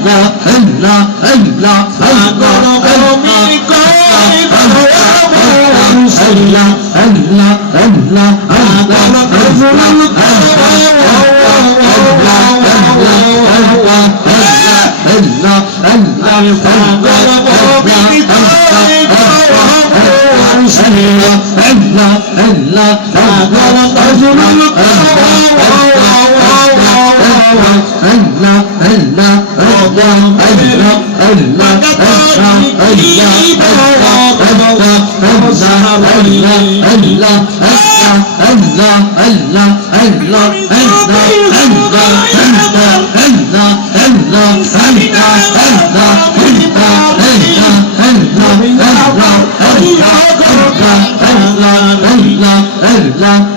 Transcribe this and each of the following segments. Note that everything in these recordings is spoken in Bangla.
আল্লাহ আল্লাহ আল্লাহ সাগর ভূমি কই ভগবান আল্লাহ আল্লাহ আল্লাহ সাগর ভূমি কই আল্লাহ আল্লাহ সাগর ভূমি কই ভগবান আল্লাহ আল্লাহ Allah,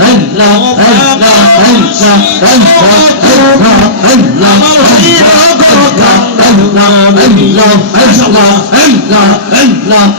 Allah,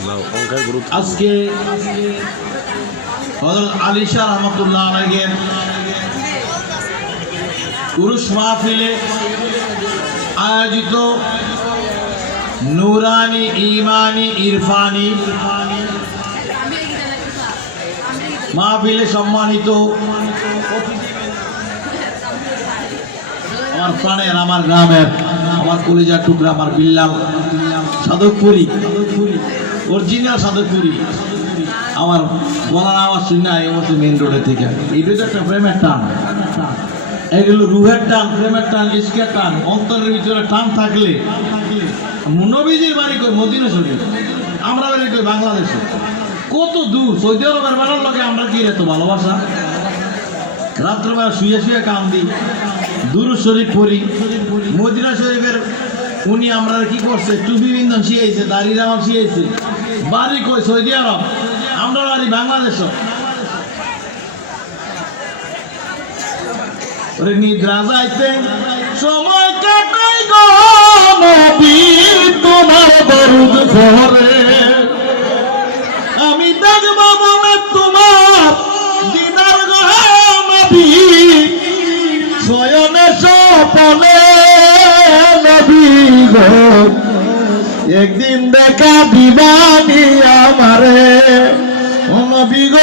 আজকে হজরত আলী শাহ রহমতুল্লাহ আলহের পুরুষ মাহফিলে আয়োজিত নুরানি ইমানি ইরফানি মাহফিলে সম্মানিত আমার প্রাণের, আমার গ্রামের, আমার কলিজার টুকরা, আমার বিল্লাল সাধকপুরী অরিজিনাল সাথে করি আমার বলার আওয়াজ শুনে আয় মতো মেন রোডে থেকে এই তো একটা প্রেমের টান। এগুলো রুহের টান, প্রেমের টান, ইস্কের টান। অন্তরের ভিতরে টান থাকলে নবীজির বাড়ি কই? মদিনা শরীফ। আমরা বাড়ি কই? বাংলাদেশে। কত দূর? সৌদি আরবের বেড়ার লোকে আমরা কি এত ভালোবাসা? রাত্রেবেলা শুয়ে শুয়ে কাম দিই দূর শরীফ পড়ি। মদিনা শরীফের উনি আমরা কি করছে? টুপি বিন্দন শিয়েছে দাড়ি আমার শিয়েছে বাড়ি কই সৌদি আরব আমরা বাড়ি বাংলাদেশ। নিদ্রা যাইতে। সময় কাটাই গো নবী, তোমার দরুদ পড়ে একদিন দেখা দিবানি আমারে বিগ